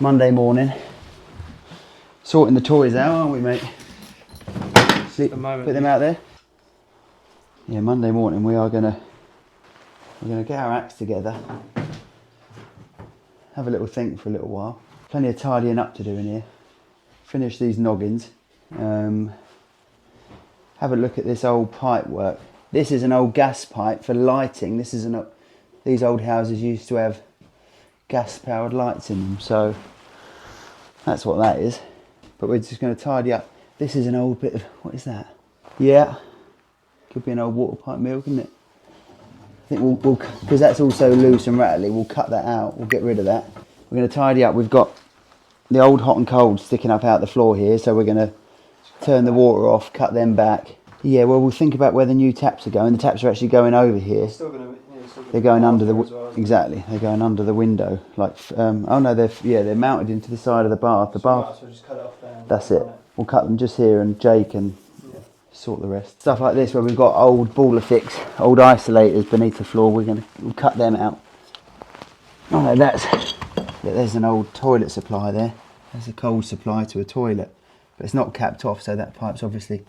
Monday morning. Sorting the toys out, aren't we, mate? Put them out there. Yeah, Monday morning we're gonna get our acts together. Have a little think for a little while. Plenty of tidying up to do in here. Finish these noggins. Have a look at this old pipe work. This is an old gas pipe for lighting. These old houses used to have gas powered lights in them, so that's what that is. But we're just going to tidy up. This is an old bit of, what is that? Yeah, could be an old water pipe mill, couldn't it? I think we'll because that's also loose and rattly, we'll cut that out, we'll get rid of that. We're going to tidy up. We've got the old hot and cold sticking up out the floor here, so we're going to turn the water off, cut them back. Yeah, well, we'll think about where the new taps are going. The taps are actually going over here. They're going under the exactly. They're going under the window. Like, oh no, they're mounted into the side of the bath. The bath. So just cut it off there. That's it. We'll cut them just here, and Jay can sort the rest. Stuff like this, where we've got old baller fix, old isolators beneath the floor. We'll cut them out. Oh no, there's an old toilet supply there. There's a cold supply to a toilet, but it's not capped off, so that pipe's obviously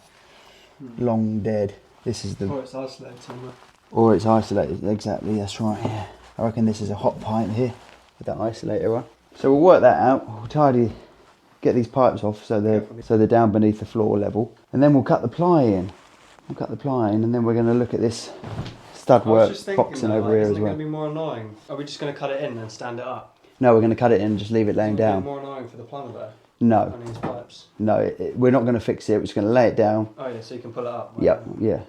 long dead. This is the. Or it's isolated somewhere. Or it's isolated, exactly, that's right, yeah. I reckon this is a hot pipe here, with that isolator on. So we'll work that out, we'll get these pipes off so they're down beneath the floor level. And then we'll cut the ply in. And then we're going to look at this stud work boxing over here as well. Isn't it going to be more annoying? Are we just going to cut it in and stand it up? No, we're going to cut it in and just leave it laying down. Is it more annoying for the plumber there? No. On these pipes? No, we're not going to fix it, we're just going to lay it down. Oh yeah, so you can pull it up. Yep, yeah.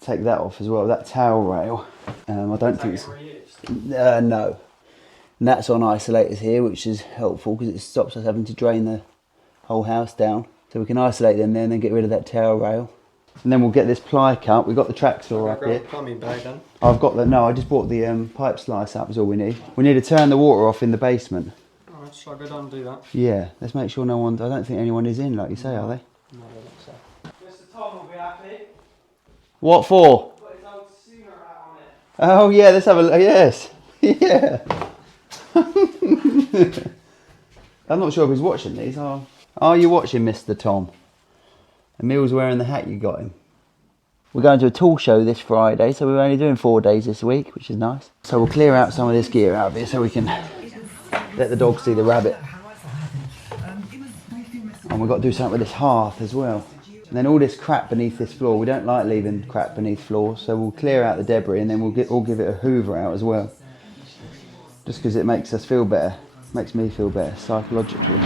Take that off as well, that towel rail. I don't think it's... no. And that's on isolators here, which is helpful because it stops us having to drain the whole house down. So we can isolate them there and then get rid of that towel rail. And then we'll get this ply cut. We've got the track saw up here. Plumbing bag then? I just bought the pipe slice up is all we need. We need to turn the water off in the basement. Alright, shall I go down and do that? Yeah, let's make sure I don't think anyone is in, like you say, are they? No, I don't think so. Mr. Tom will be happy. What for? Put his old Sooner hat on it. Oh yeah, let's have a look. Yes. Yeah. I'm not sure if he's watching these. Are you watching, Mr. Tom? Emil's wearing the hat you got him. We're going to a tool show this Friday, so we're only doing 4 days this week, which is nice. So we'll clear out some of this gear out of here so we can let the dog see the rabbit. And we've got to do something with this hearth as well. And then all this crap beneath this floor, we don't like leaving crap beneath floors, so we'll clear out the debris and then we'll give it a hoover out as well. Just because it makes us feel better, makes me feel better psychologically.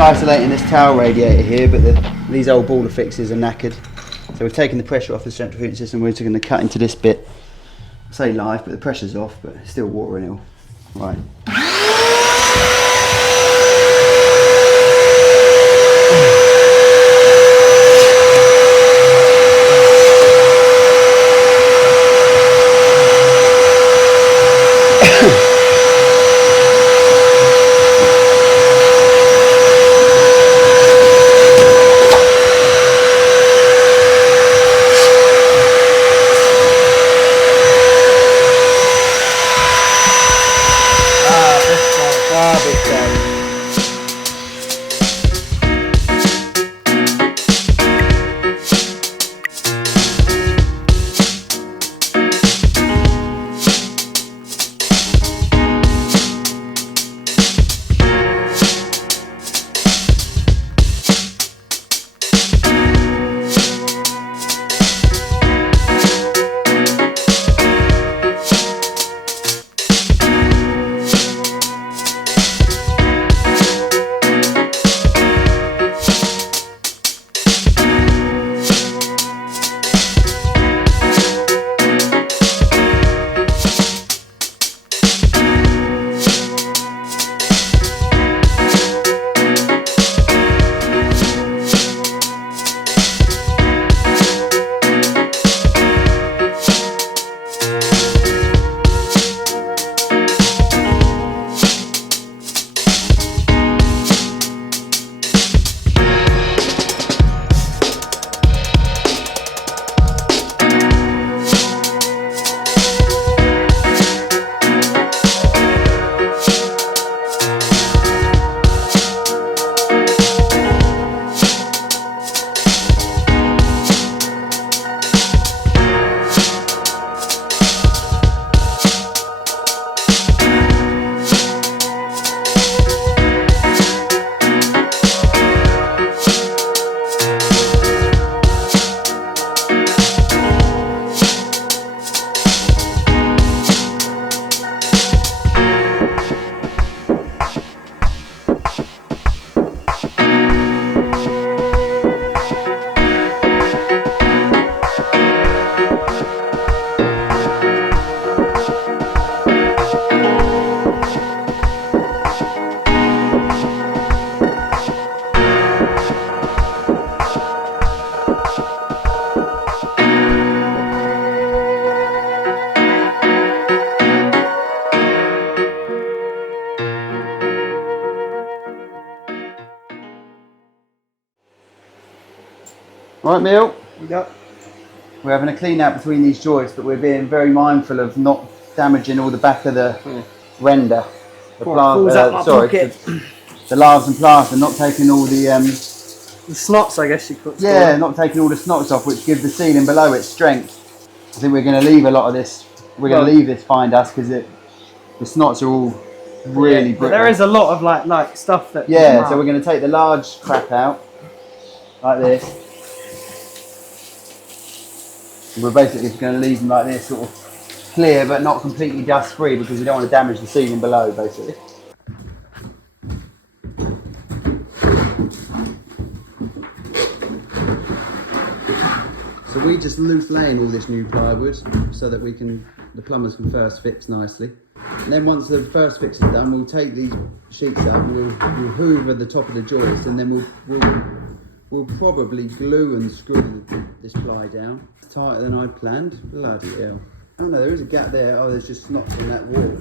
Isolating this towel radiator here, but these old baller fixes are knackered, so So we've taken the pressure off the central heating system. We're just going to cut into this bit. I say live, but the pressure's off, but it's still water in it. Right. Right, Neil? Yep. We're having a clean out between these joists, but we're being very mindful of not damaging all the back of the render. The the lathes and plaster, not taking all the snots, I guess you could. Yeah, not taking all the snots off, which give the ceiling below its strength. I think we're going to leave a lot of this. We're going to leave this fine dust because the snots are all really brittle. But there is a lot of like stuff that. Yeah, so we're going to take the large crap out like this. We're basically going to leave them like this, sort of clear but not completely dust free, because we don't want to damage the ceiling below, basically. So we just loose laying all this new plywood so that the plumbers can first fix nicely. And then once the first fix is done, we'll take these sheets up, we'll hoover the top of the joist, and then we'll probably glue and screw this ply down. It's tighter than I'd planned. Bloody hell. Oh no, there is a gap there. Oh, there's just snots on that wall.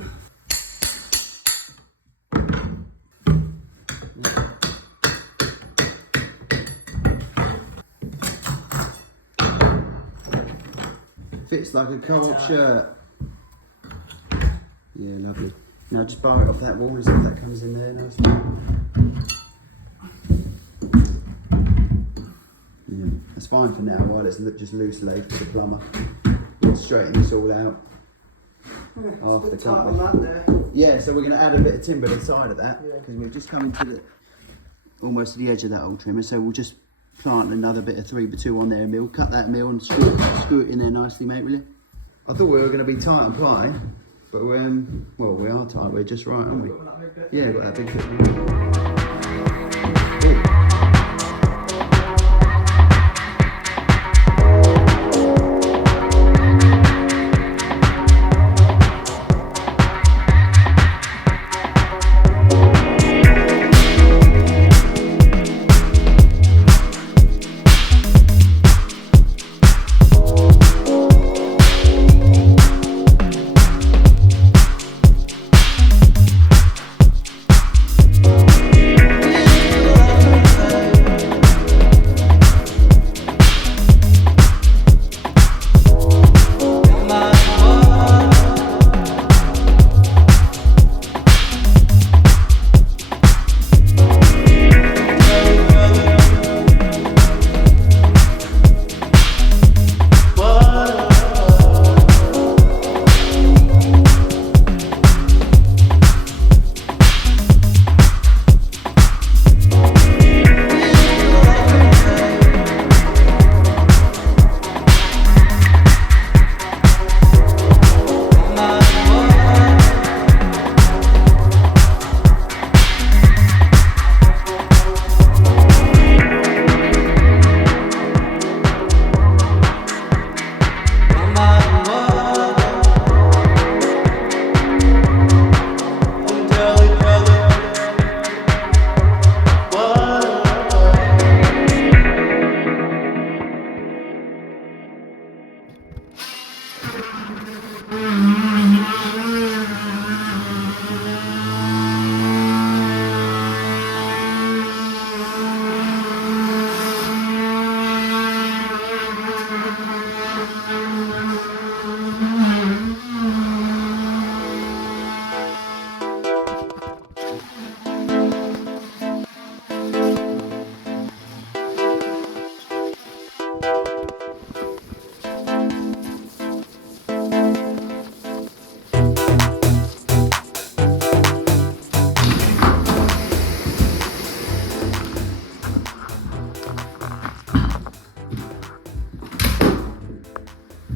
Fits like a co-op shirt. Yeah, lovely. Now just bar it off that wall and see if that comes in there nicely. Yeah, that's fine for now while it's just loose laid for the plumber. We'll straighten this all out after the Yeah, so we're going to add a bit of timber to the side of that, because we're just coming to almost to the edge of that old trimmer, so we'll just plant another bit of 3x2 on there, and we'll cut that mill and screw it in there nicely, mate, really. I thought we were going to be tight on ply, but well, we are tight, we're just right, aren't we? Yeah, got that big bit.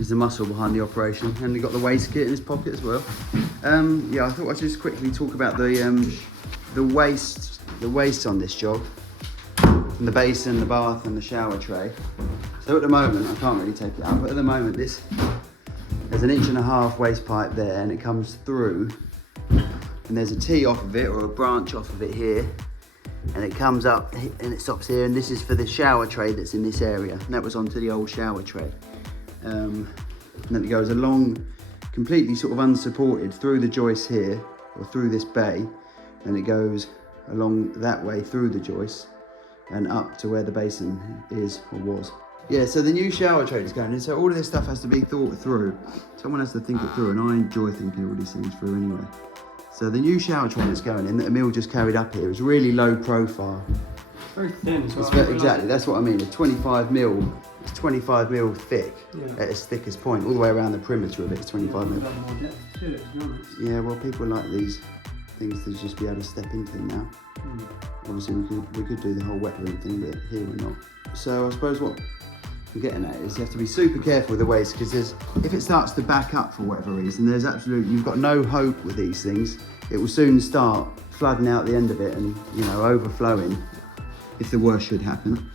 is the muscle behind the operation. And you've got the waste kit in his pocket as well. Yeah, I thought I'd just quickly talk about the waste on this job. And the basin, the bath and the shower tray. So at the moment, I can't really take it out, but at the moment there's an 1.5 inch waste pipe there, and it comes through, and there's a tee off of it, or a branch off of it here, and it comes up and it stops here, and this is for the shower tray that's in this area, and that was onto the old shower tray. And then it goes along, completely sort of unsupported, through the joist here, or through this bay, and it goes along that way through the joist, and up to where the basin is, or was. Yeah, so the new shower tray is going in, so all of this stuff has to be thought through. Someone has to think it through, and I enjoy thinking all these things through anyway. So the new shower tray that's going in, that Emil just carried up here, is really low profile. It's very thin. So Exactly, that's what I mean. It's 25mm. It's 25mm thick, at its thickest point, all the way around the perimeter of it. It's 25mm. Yeah, well, people like these things to just be able to step into them now. Obviously, we could do the whole wet room thing, but here we're not. So I suppose what I'm getting at is you have to be super careful with the waste, because if it starts to back up for whatever reason, you've got no hope with these things. It will soon start flooding out the end of it and, you know, overflowing if the worst should happen.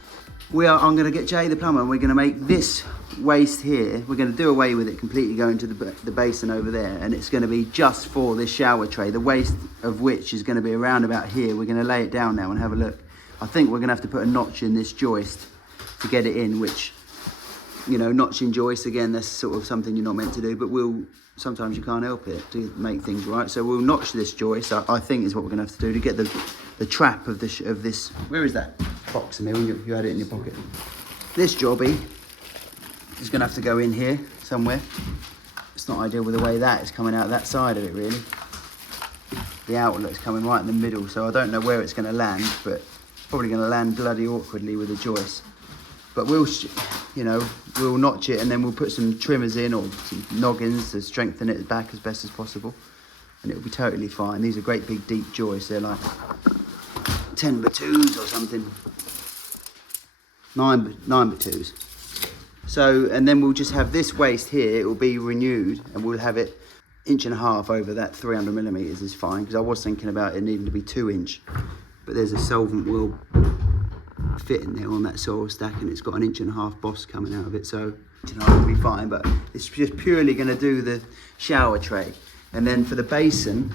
I'm going to get Jay the plumber, and we're going to make this waste here, we're going to do away with it completely, going to the basin over there, and it's going to be just for this shower tray, the waste of which is going to be around about here. We're going to lay it down now and have a look. I think we're going to have to put a notch in this joist to get it in, which, you know, notch in joist, again, that's sort of something you're not meant to do, but sometimes you can't help it to make things right. So we'll notch this joist, I think is what we're going to have to do to get the trap of this. Where is that box, Emil? You had it in your pocket. This jobby is going to have to go in here somewhere. It's not ideal with the way that is coming out that side of it, really. The outlet's coming right in the middle, so I don't know where it's going to land, but it's probably going to land bloody awkwardly with the joist. But we'll notch it, and then we'll put some trimmers in, or some noggins to strengthen it back as best as possible, and it'll be totally fine. These are great big deep joists. They're like 10x2s or something. 9x2s. So, and then we'll just have this waste here. It will be renewed, and we'll have it 1.5 inches over that 300mm is fine, because I was thinking about it needing to be 2 inch, but there's a solvent will fit in there on that soil stack, and it's got 1.5 inch boss coming out of it, so it'll be fine. But it's just purely going to do the shower tray, and then for the basin,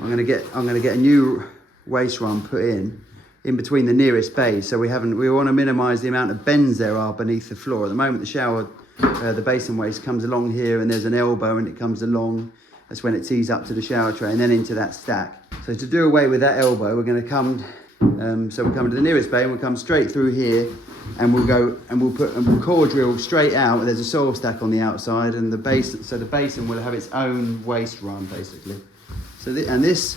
I'm going to get a new waste run put in between the nearest bays, so we want to minimise the amount of bends there are beneath the floor. At the moment, the basin waste comes along here, and there's an elbow, and it comes along. That's when it tees up to the shower tray, and then into that stack. So to do away with that elbow, we're going to come. So we'll come to the nearest bay, and we'll come straight through here, and we'll core drill straight out. There's a soil stack on the outside, and the basin will have its own waste run basically. So this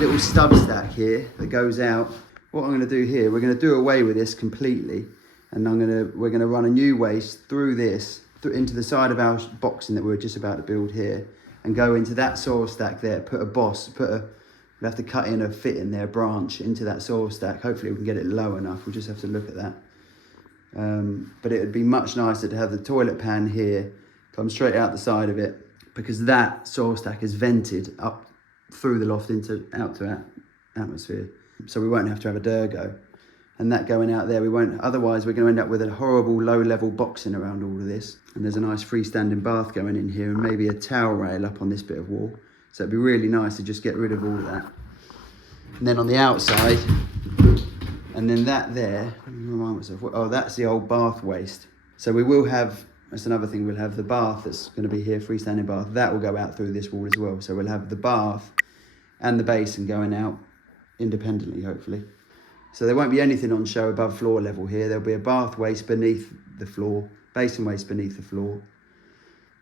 little stub stack here that goes out, what I'm going to do here, we're going to do away with this completely, and we're going to run a new waste through this into the side of our boxing that we're just about to build here, and go into that soil stack there. We'll have to cut in a fit in there, branch into that soil stack. Hopefully we can get it low enough. We'll just have to look at that. But it would be much nicer to have the toilet pan here, come straight out the side of it, because that soil stack is vented up through the loft out to atmosphere. So we won't have to have a Durgo. And that going out there, we won't. Otherwise, we're going to end up with a horrible low-level boxing around all of this. And there's a nice freestanding bath going in here, and maybe a towel rail up on this bit of wall. So it'd be really nice to just get rid of all of that. And then on the outside, and then that there, let me remind myself, oh, that's the old bath waste. So we will have, that's another thing, we'll have the bath that's going to be here, freestanding bath. That will go out through this wall as well. So we'll have the bath and the basin going out independently, hopefully. So there won't be anything on show above floor level here. There'll be a bath waste beneath the floor, basin waste beneath the floor.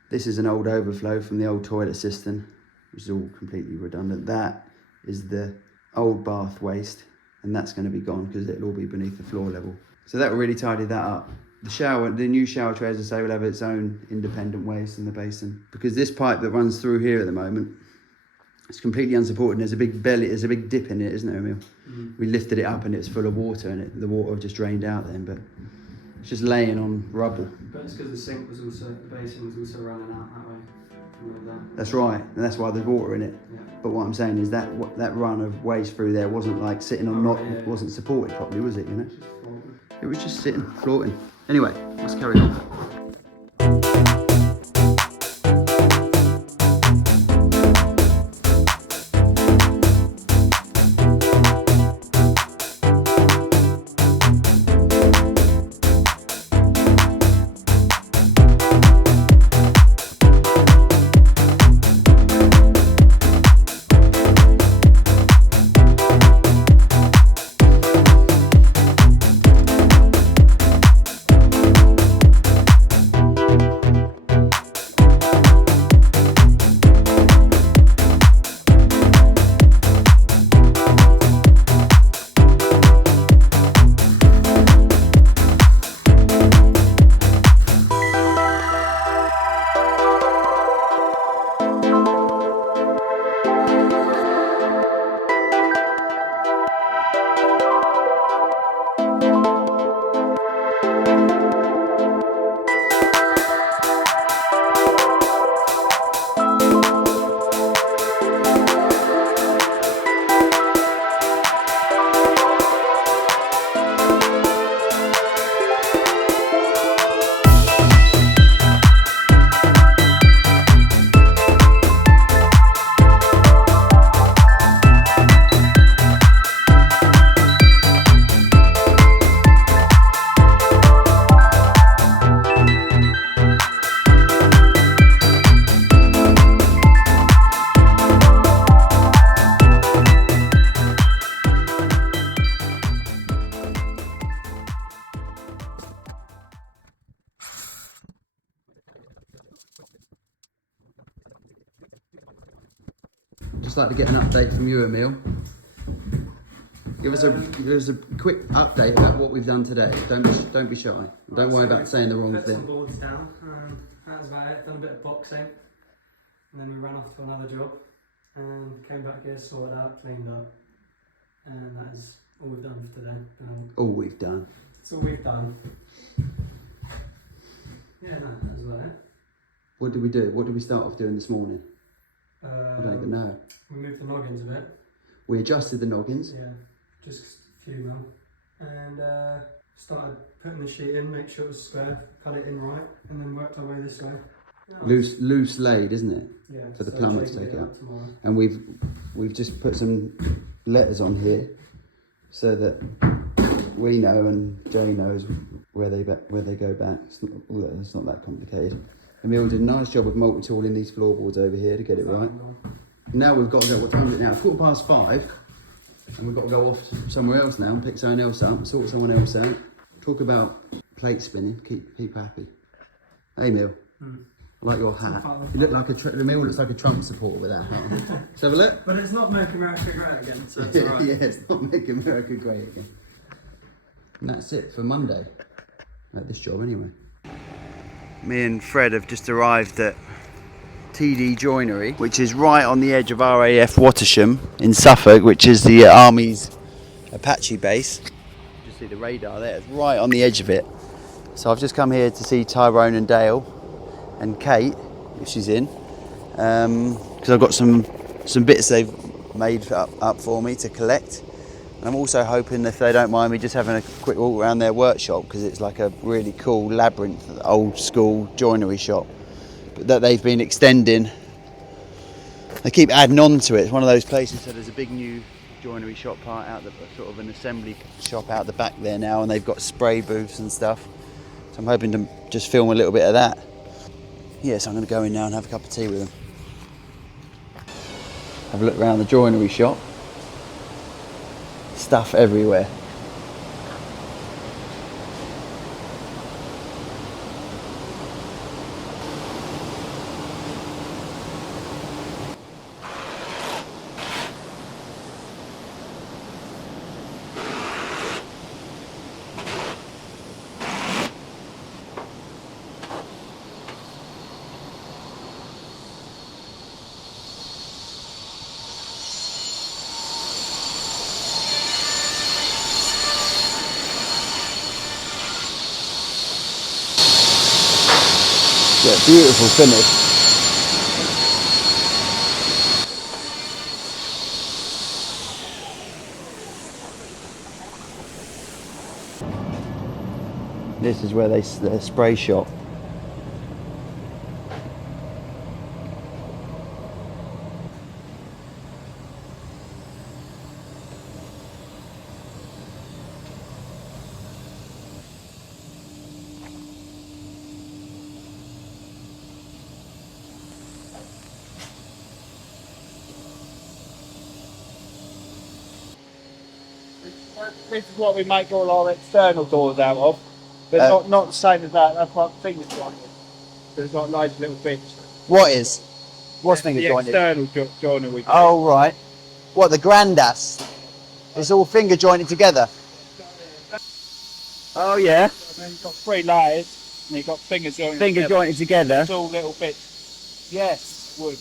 This is an old overflow from the old toilet cistern, which is all completely redundant. That is the old bath waste, and that's going to be gone because it'll all be beneath the floor level. So that will really tidy that up. The new shower tray, as I say, will have its own independent waste in the basin, because this pipe that runs through here at the moment, it's completely unsupported, and there's a big dip in it, isn't there, Emil? Mm-hmm. We lifted it up and it's full of water, and the water just drained out then, but It's just laying on rubble. But it's because the sink was also, the basin was also running out that way. That's right, and that's why there's water in it. Yeah. But what I'm saying is that that run of waste through there wasn't like sitting on wasn't supported properly, was it? You know, it was just sitting, floating. Anyway, let's carry on. Just like to get an update from you, Emil. Give us a quick update about what we've done today. Don't be shy. Don't worry about saying the wrong thing. Put some thing. boards down, and that was about it. Done a bit of boxing, and then we ran off to another job, and came back here, sorted out, cleaned up, and that is all we've done for today. All we've done. That's all we've done. Yeah, no, that was about it. What did we do? What did we start off doing this morning? I don't even know. We moved the noggins a bit. We adjusted the noggins. Yeah, just a few mil. And started putting the sheet in, make sure it was square, cut it in right, and then worked our way this way. Yeah, Loose laid, isn't it? Yeah. For the plumber to take it out. Tomorrow. And we've just put some letters on here so that we know and Jay knows where they go back. It's not that complicated. Emil did a nice job of multi-tooling these floorboards over here to get it right. Now we've got to go, what time is it now? 5:15. And we've got to go off somewhere else now and pick someone else up, sort someone else out. Talk about plate spinning, keep people happy. Hey Emil, I like your hat. You look like Emil looks like a Trump supporter with that hat on. Let's have a look. But it's not making America great again, so it's alright. Yeah, it's not making America great again. And that's it for Monday. At this job anyway. Me and Fred have just arrived at TD Joinery, which is right on the edge of RAF Watersham in Suffolk, which is the Army's Apache base. You see the radar there, it's right on the edge of it. So I've just come here to see Tyrone and Dale and Kate, if she's in, because I've got some bits they've made up for me to collect. And I'm also hoping, if they don't mind me, just having a quick walk around their workshop, because it's like a really cool labyrinth, old school joinery shop that they've been extending. They keep adding on to it. It's one of those places, so there's a big new joinery shop part out, sort of an assembly shop out the back there now, and they've got spray booths and stuff. So I'm hoping to just film a little bit of that. Yes, I'm going to go in now and have a cup of tea with them. Have a look around the joinery shop. Stuff everywhere. Yeah, beautiful finish. This is where they spray shop. This is what we make all our external doors out of. But not the same as that. That's like finger jointed. There's got nice little bits. What is? What's The finger jointed? external joinery. Oh right. What, the grandas? It's all finger jointed together. Oh yeah. And then you've got 3 layers, and you've got finger jointed. Finger jointed together. It's all little bits. Yes, wood.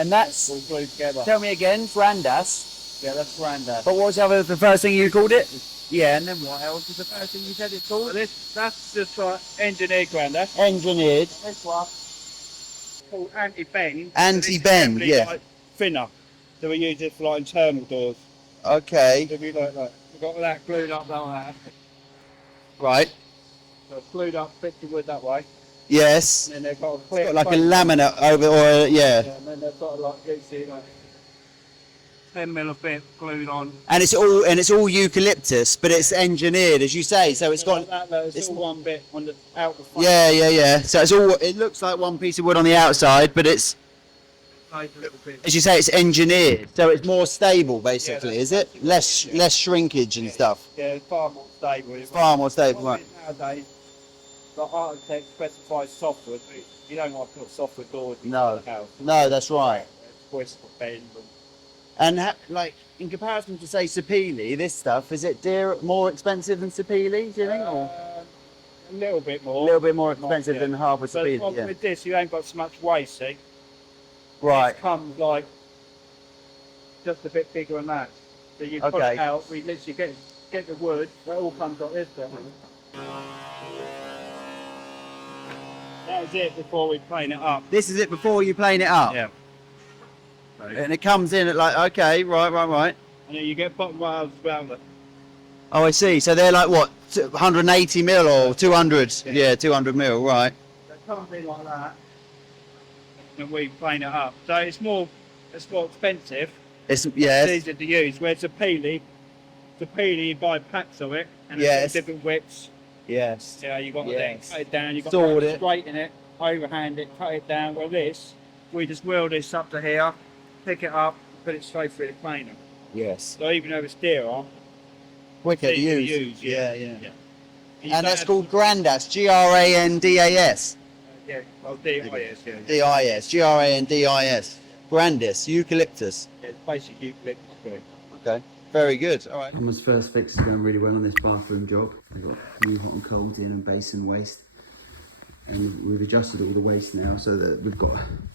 And that's, All glued together. tell me again, grandas. Yeah, that's granddad. But what was the first thing you called it? Yeah, and then what else was the first thing you said it's called? That's just like engineered granddad. Engineered. This one called anti-bend. Anti-bend, yeah. Like thinner. So we use it for like internal doors. Okay. If you like that. We've got that glued up like that. Right. So it's glued up, fixed the wood that way. Yes. And then they've got a clear Got like a plate. laminate over, or yeah. Yeah, and then they've got like, you see, like 10mm of bit glued on. And it's all eucalyptus, but it's engineered, as you say. So it's got. Like that, it's all one bit on the outer front. Yeah. So it's all. It looks like one piece of wood on the outside, but it's, Like a little bit. as you say, it's engineered. So it's more stable, basically, Yeah, is it? Less shrinkage and stuff. Yeah, it's far more stable. It's Far more stable, right? Nowadays, the architect specifies softwood. You don't like to put softwood doors in No. the house. No, that's right. It's twist or bend. And like in comparison to say Sapele, this stuff is it more expensive than Sapele? Do you think, or A little bit more. a little bit more expensive yeah. than Harbour But the Sapele? problem Yeah. with this, you ain't got so much waste, see? Right. It comes like just a bit bigger than that. So you push Okay. it out, we literally get the wood, it all comes like this. Then. That was it before we plane it up. This is it before you plane it up. Yeah. And it comes in at like, okay, right. And then you get bottom rails around it. Oh, I see. So they're like what, 180 mil or 200? Yeah, 200 mil, right? They comes in like that, and we plane it up. So it's more expensive. It's It's yes, easier to use. Whereas the peely you buy packs of it, and Yes. it's got different widths. yes. Yeah, you got to then Yes. cut it down. You got Sword to it. straighten it, overhand it, cut it down. Well, this we just wheel this up to here, pick it up, put it straight through the planer. Yes. So even though it's dearer, Quicker to easy to use. use, yeah. Yeah. You And don't that's have called Grandas, Grandas. yeah, well, DIS, yeah. DIS, Grandis, Grandis, eucalyptus. Yeah, it's basically eucalyptus tree. Okay, very good. All right. Plumber's first fix is going really well on this bathroom job. We've got new hot and cold in and basin waste. And we've adjusted all the waste now so that we've got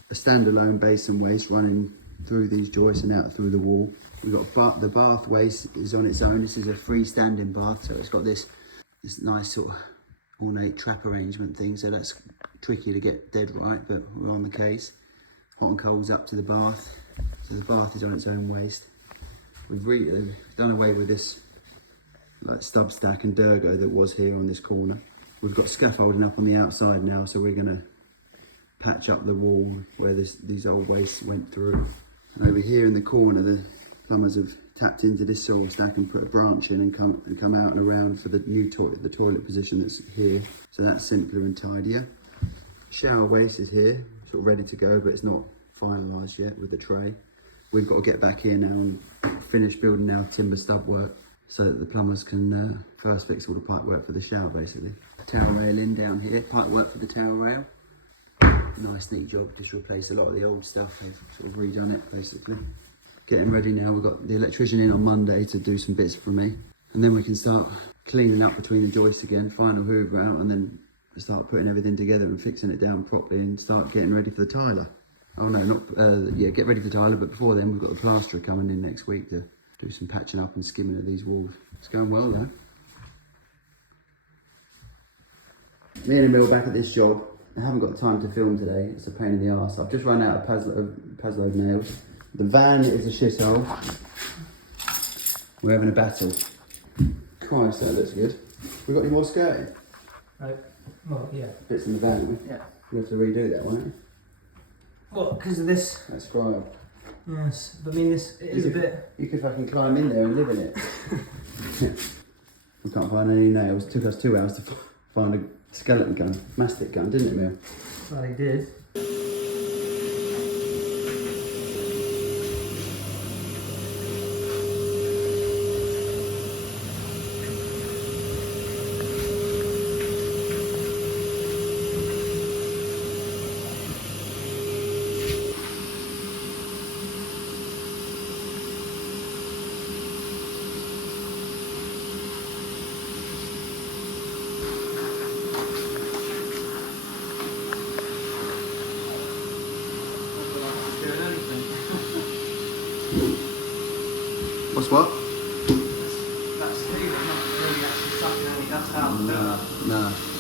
a standalone basin waste running through these joists and out through the wall. We've got the bath waste is on its own. This is a freestanding bath, so it's got this nice sort of ornate trap arrangement thing, so that's tricky to get dead right, but we're on the case. Hot and cold's up to the bath, so the bath is on its own waste. We've done away with this like stub stack and Durgo that was here on this corner. We've got scaffolding up on the outside now, so we're going to patch up the wall where these old wastes went through. And over here in the corner, the plumbers have tapped into this soil stack and put a branch in and come out and around for the new toilet, the toilet position that's here. So that's simpler and tidier. Shower waste is here, sort of ready to go, but it's not finalised yet with the tray. We've got to get back in and finish building our timber stub work so that the plumbers can first fix all the pipe work for the shower, basically. Towel rail in down here, pipe work for the towel rail. Nice neat job, just replaced a lot of the old stuff, they've sort of redone it basically. Getting ready now, we've got the electrician in on Monday to do some bits for me. And then we can start cleaning up between the joists again, final hoover out, and then start putting everything together and fixing it down properly and start getting ready for the tiler. Oh no, get ready for the tiler, but before then we've got the plasterer coming in next week to do some patching up and skimming of these walls. It's going well though. Me and Emil back at this job. I haven't got time to film today. It's a pain in the arse. I've just run out of Pasload nails. The van is a shithole. We're having a battle. Christ, that looks good. We got any more skirting? No. Well, yeah. Bits in the van, haven't we? Yeah. We have to redo that, won't we? What? Because of this? That's right. Yes. But I mean, this it is a bit. You could fucking climb in there and live in it. We can't find any nails. It took us 2 hours to find a skeleton gun, mastic gun, didn't it, Mill? Well, he did. What's what? That's cleaning, not really actually sucking any dust out of the filter. No.